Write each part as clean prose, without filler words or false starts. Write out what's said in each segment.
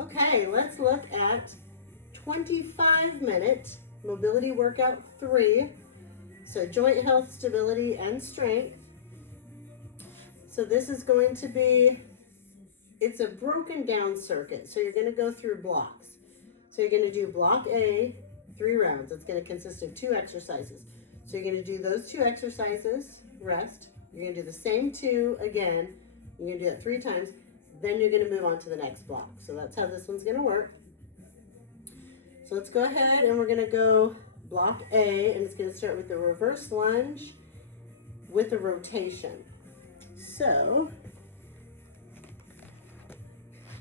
Okay, let's look at 25-minute mobility workout 3. So joint health, stability, and strength. So this is going to be, it's a broken down circuit. So you're going to go through blocks. So you're going to do block A, 3 rounds. It's going to consist of 2 exercises. So you're going to do those 2 exercises, rest. You're going to do the same 2 again. You're going to do it 3 times. Then you're going to move on to the next block. So that's how this one's going to work. So let's go ahead and we're going to go block A, and it's going to start with the reverse lunge with a rotation. So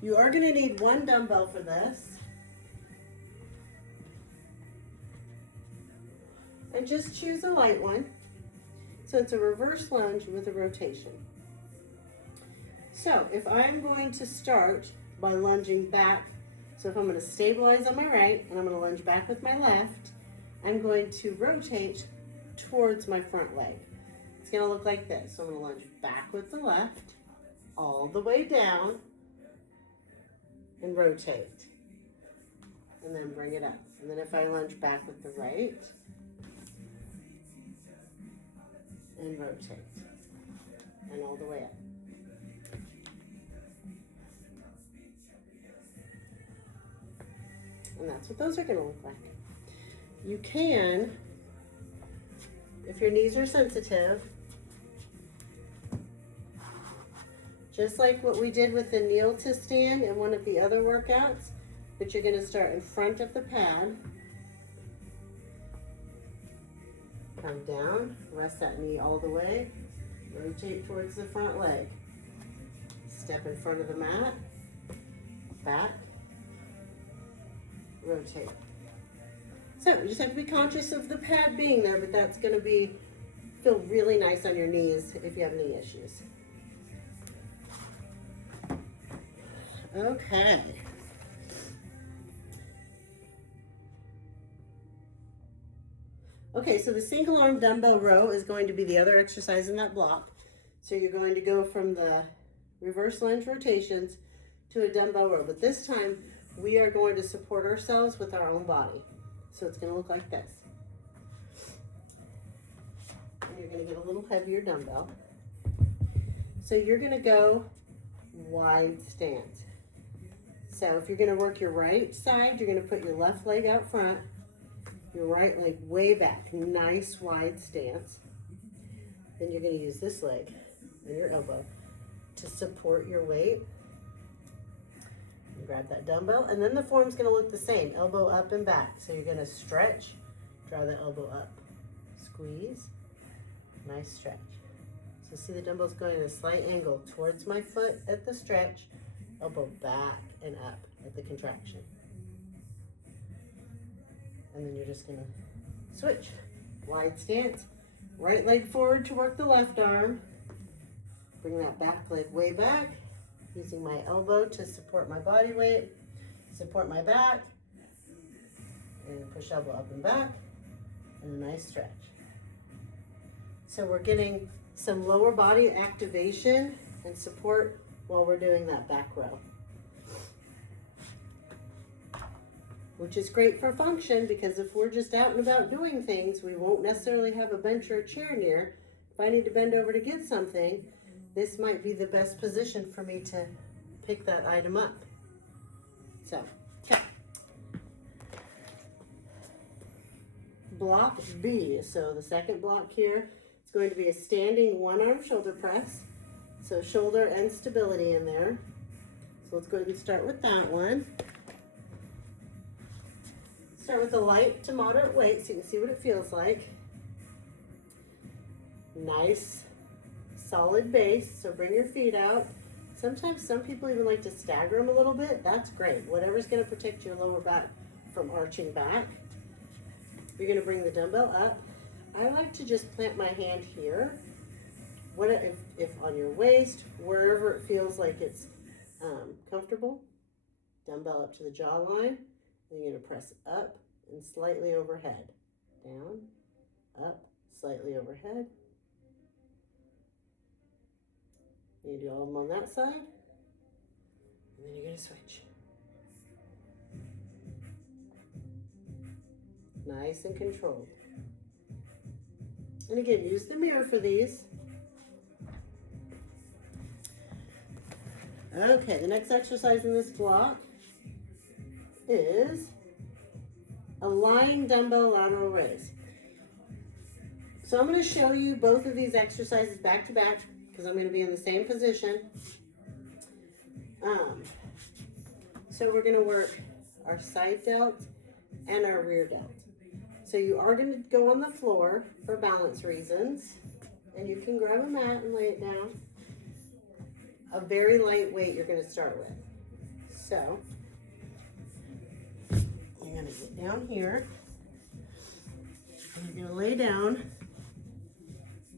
you are going to need 1 dumbbell for this. And just choose a light one. So it's a reverse lunge with a rotation. So if I'm going to start by lunging back, so if I'm going to stabilize on my right and I'm going to lunge back with my left, I'm going to rotate towards my front leg. It's going to look like this. So I'm going to lunge back with the left, all the way down, and rotate. And then bring it up. And then if I lunge back with the right, and rotate, and all the way up. And that's what those are going to look like. You can, if your knees are sensitive, just like what we did with the kneel to stand in one of the other workouts, but you're going to start in front of the pad. Come down, rest that knee all the way, rotate towards the front leg. Step in front of the mat, back, rotate. So you just have to be conscious of the pad being there, but that's going to feel really nice on your knees if you have knee issues. Okay. Okay, so the single arm dumbbell row is going to be the other exercise in that block. So you're going to go from the reverse lunge rotations to a dumbbell row, but this time we are going to support ourselves with our own body. So it's going to look like this. And you're going to get a little heavier dumbbell. So you're going to go wide stance. So if you're going to work your right side, you're going to put your left leg out front, your right leg way back, nice wide stance. Then you're going to use this leg and your elbow to support your weight. And grab that dumbbell, and then the form's going to look the same, elbow up and back. So you're going to stretch, draw the elbow up, squeeze, nice stretch. So see the dumbbell's going at a slight angle towards my foot at the stretch, elbow back and up at the contraction. And then you're just going to switch. Wide stance. Right leg forward to work the left arm. Bring that back leg way back. Using my elbow to support my body weight. Support my back. And push elbow up and back. And a nice stretch. So we're getting some lower body activation and support while we're doing that back row. Which is great for function, because if we're just out and about doing things, we won't necessarily have a bench or a chair near. If I need to bend over to get something, this might be the best position for me to pick that item up. So, okay. Block B, so the second block here, it's going to be a standing 1-arm shoulder press. So shoulder and stability in there. So let's go ahead and start with that one. Start with a light to moderate weight so you can see what it feels like. Nice, solid base, so bring your feet out. Sometimes some people even like to stagger them a little bit. That's great. Whatever's going to protect your lower back from arching back. You're going to bring the dumbbell up. I like to just plant my hand here. What if on your waist, wherever it feels like it's comfortable. Dumbbell up to the jawline. Then you're going to press up and slightly overhead. Down, up, slightly overhead. You do all of them on that side. And then you're going to switch. nice and controlled. And again, use the mirror for these. Okay, the next exercise in this block is a lying dumbbell lateral raise. So I'm going to show you both of these exercises back to back because I'm going to be in the same position. So we're going to work our side delt and our rear delt. So you are going to go on the floor for balance reasons, and you can grab a mat and lay it down. A very light weight you're going to start with. So you're going to get down here, and you're going to lay down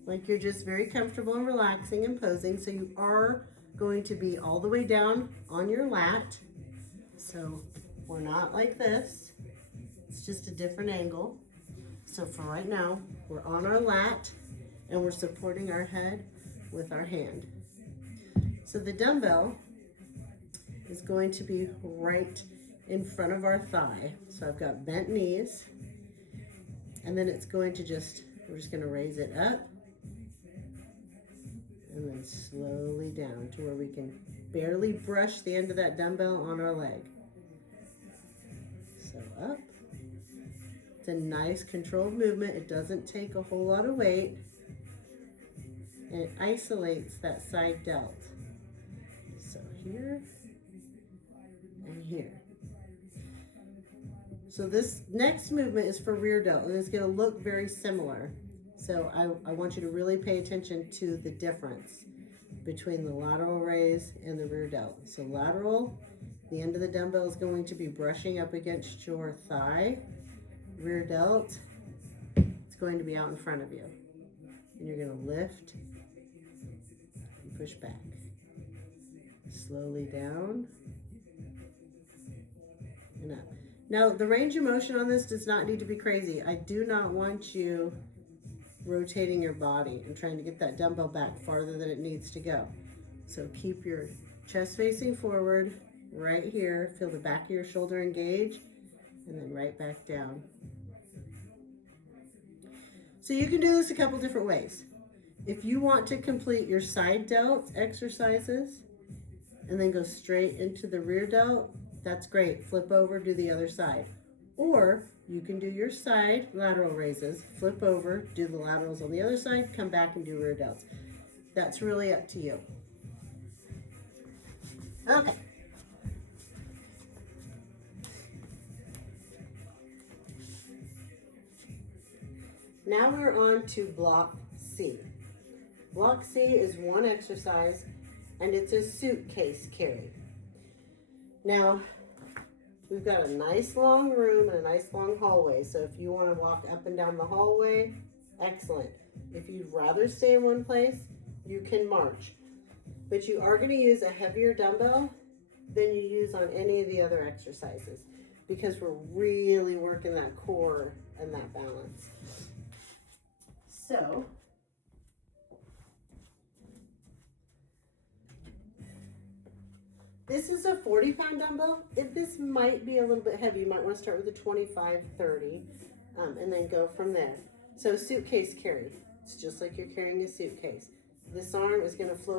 like you're just very comfortable and relaxing and posing. So you are going to be all the way down on your lat. So we're not like this. It's just a different angle. So for right now, we're on our lat and we're supporting our head with our hand. So the dumbbell is going to be right in front of our thigh. So I've got bent knees, and then it's going to we're just going to raise it up and then slowly down to where we can barely brush the end of that dumbbell on our leg. So up. It's a nice controlled movement. It doesn't take a whole lot of weight, and it isolates that side delt. So here and here. So this next movement is for rear delt, and it's going to look very similar. So I want you to really pay attention to the difference between the lateral raise and the rear delt. So lateral, the end of the dumbbell is going to be brushing up against your thigh. Rear delt, it's going to be out in front of you. And you're going to lift and push back. Slowly down and up. Now, the range of motion on this does not need to be crazy. I do not want you rotating your body and trying to get that dumbbell back farther than it needs to go. So keep your chest facing forward right here. Feel the back of your shoulder engage, and then right back down. So you can do this a couple different ways. If you want to complete your side delt exercises and then go straight into the rear delt, that's great. Flip over, do the other side. Or you can do your side lateral raises, flip over, do the laterals on the other side, come back and do rear delts. That's really up to you. Okay. Now we're on to block C. Block C is one exercise, and it's a suitcase carry. Now, we've got a nice long room and a nice long hallway, so if you want to walk up and down the hallway, excellent. If you'd rather stay in one place, you can march. But you are going to use a heavier dumbbell than you use on any of the other exercises because we're really working that core and that balance. So, this is a 40-pound dumbbell. This might be a little bit heavy. You might want to start with a 25, 30, and then go from there. So suitcase carry. It's just like you're carrying a suitcase. This arm is going to float